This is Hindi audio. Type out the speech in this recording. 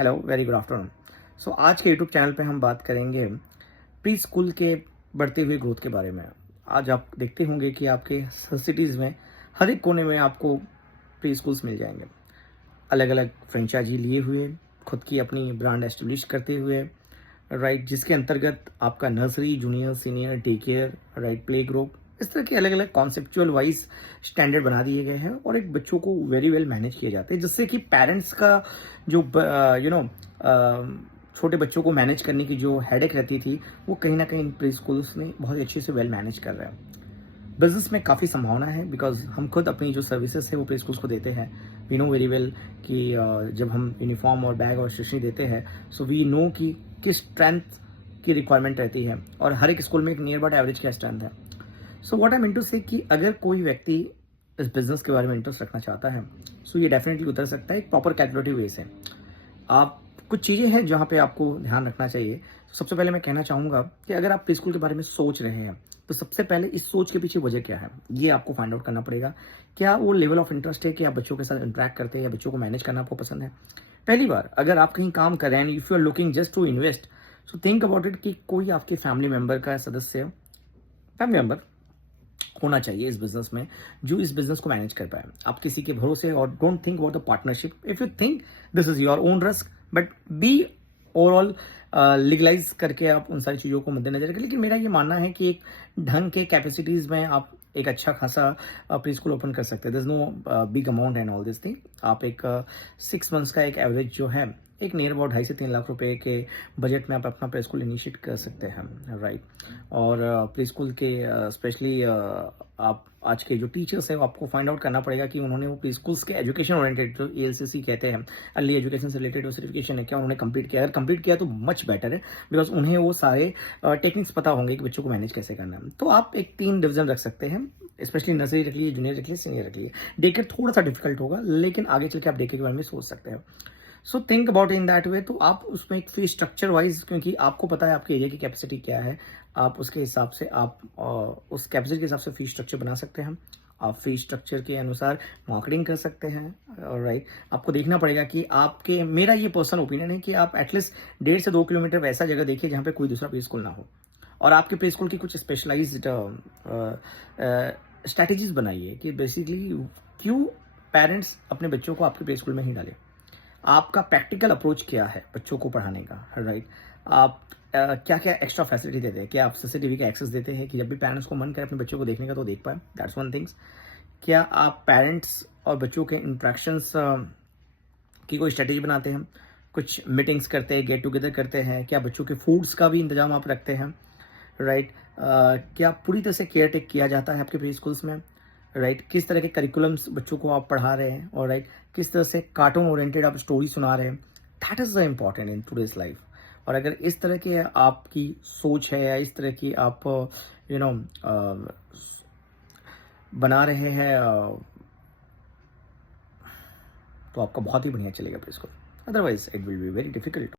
Hello, very good afternoon. So आज के यूट्यूब चैनल पे हम बात करेंगे प्री स्कूल के बढ़ते हुए ग्रोथ के बारे में। आज आप देखते होंगे कि आपके सिटीज़ में हर एक कोने में आपको प्री स्कूल्स मिल जाएंगे, अलग अलग फ्रेंचाइजी लिए हुए, खुद की अपनी ब्रांड एस्टेब्लिश करते हुए, राइट, जिसके अंतर्गत आपका nursery, junior, senior, day care, right, play group, इस तरह के अलग अलग कॉन्सेप्चुअल वाइज स्टैंडर्ड बना दिए गए हैं और एक बच्चों को वेरी वेल मैनेज किए जाते हैं, जिससे कि पेरेंट्स का जो छोटे बच्चों को मैनेज करने की जो हेडेक रहती थी, वो कहीं ना कहीं इन प्री स्कूल्स में बहुत ही अच्छे से वेल मैनेज कर रहे हैं। बिजनेस में काफ़ी संभावना है, बिकॉज हम खुद अपनी जो सर्विसेज है वो प्री स्कूल्स को देते हैं। वी नो वेरी वेल कि जब हम यूनिफॉर्म और बैग और स्टेशनरी देते हैं, सो वी नो कि किस स्ट्रेंथ की रिक्वायरमेंट रहती है और हर एक स्कूल में एक नियर अबाउट एवरेज का स्ट्रेंथ है। So what I mean to say कि अगर कोई व्यक्ति इस बिजनेस के बारे में इंटरेस्ट रखना चाहता है, सो ये डेफिनेटली उतर सकता है एक प्रॉपर कैलकुलेटिव वे से। आप कुछ चीज़ें हैं जहाँ पे आपको ध्यान रखना चाहिए। सबसे पहले मैं कहना चाहूँगा कि अगर आप प्री स्कूल के बारे में सोच रहे हैं, तो सबसे पहले इस सोच के पीछे वजह क्या है, ये आपको फाइंड आउट करना पड़ेगा। क्या वो लेवल ऑफ इंटरेस्ट है कि आप बच्चों के साथ इंटरेक्ट करते हैं या बच्चों को मैनेज करना आपको पसंद है। पहली बार अगर आप कहीं काम कर रहे हैं, if you are looking just to invest, so think about it कि कोई आपके फैमिली मेंबर का सदस्य, फैमिली मेंबर होना चाहिए इस बिजनेस में, जो इस बिजनेस को मैनेज कर पाए। आप किसी के भरोसे, और don't think about the partnership. If you think this is your own risk, but be overall legalize करके आप उन सारी चीज़ों को मद्देनजर रखें। लेकिन मेरा ये मानना है कि एक ढंग के कैपेसिटीज में आप एक अच्छा खासा प्री स्कूल ओपन कर सकते हैं। There is no big amount and all this thing. आप एक 6 मंथ्स का एक एवरेज जो है, एक नियर अबाउट 2.5 से 3 लाख रुपए के बजट में आप अपना प्री स्कूल इनिशिएट कर सकते हैं, राइट। और प्री स्कूल के स्पेशली आप आज के जो टीचर्स हैं, वो आपको फाइंड आउट करना पड़ेगा कि उन्होंने वो प्री स्कूल्स के एजुकेशन ओरिएंटेड, जो एएलसीसी कहते हैं, अर्ली एजुकेशन से रिलेटेड जो सर्टिफिकेशन है, क्या उन्होंने कंप्लीट किया। अगर कंप्लीट किया तो मच बेटर है, बिकॉज उन्हें वो सारे टेक्निक्स पता होंगे कि बच्चों को मैनेज कैसे करना है। तो आप एक 3 डिवीजन रख सकते हैं, स्पेशली नर्सरी रख लीजिए, जूनियर रख लीजिए, सीनियर रख लीजिए। डे केयर थोड़ा सा डिफिकल्ट होगा, लेकिन आगे चल के आप डे केयर के बारे में सोच सकते हैं। सो think about in that way. तो आप उसमें एक फी स्ट्रक्चर वाइज, क्योंकि आपको पता है आपके एरिया की कैपेसिटी क्या है, आप उसके हिसाब से आप उस कैपेसिटी के हिसाब से फी स्ट्रक्चर बना सकते हैं। आप फी स्ट्रक्चर के अनुसार मार्केटिंग कर सकते हैं, और राइट, आपको देखना पड़ेगा कि आपके, मेरा ये पर्सनल ओपिनियन है कि आप एटलीस्ट 1.5 से 2 किलोमीटर वैसा जगह देखिए जहाँ पे कोई दूसरा प्री स्कूल ना हो, और आपके प्री स्कूल की कुछ स्पेशलाइज्ड स्ट्रैटेजीज बनाइए कि बेसिकली क्यों पेरेंट्स अपने बच्चों को आपके प्री स्कूल में ही डालें। आपका प्रैक्टिकल अप्रोच क्या है बच्चों को पढ़ाने का, राइट। आप क्या क्या एक्स्ट्रा फैसिलिटी देते हैं, क्या आप सीसीटीवी का एक्सेस देते हैं कि जब भी पेरेंट्स को मन करे अपने बच्चों को देखने का तो देख पाए, दैट्स वन थिंग्स। क्या आप पेरेंट्स और बच्चों के इंट्रैक्शंस की कोई स्ट्रेटेजी बनाते हैं, कुछ मीटिंग्स करते हैं, गेट टुगेदर करते हैं, क्या बच्चों के फूड्स का भी इंतजाम आप रखते हैं, राइट। क्या पूरी तरह से केयर टेक किया जाता है आपके प्री स्कूल्स में, राइट। किस तरह के करिकुलम्स बच्चों को आप पढ़ा रहे हैं, और राइट, किस तरह से कार्टून ओरिएंटेड आप स्टोरी सुना रहे हैं। That is the important in today's life. और अगर इस तरह की आपकी सोच है, या इस तरह की आप यू नो बना रहे हैं, तो आपका बहुत ही बढ़िया चलेगा pre school. Otherwise it will be very difficult.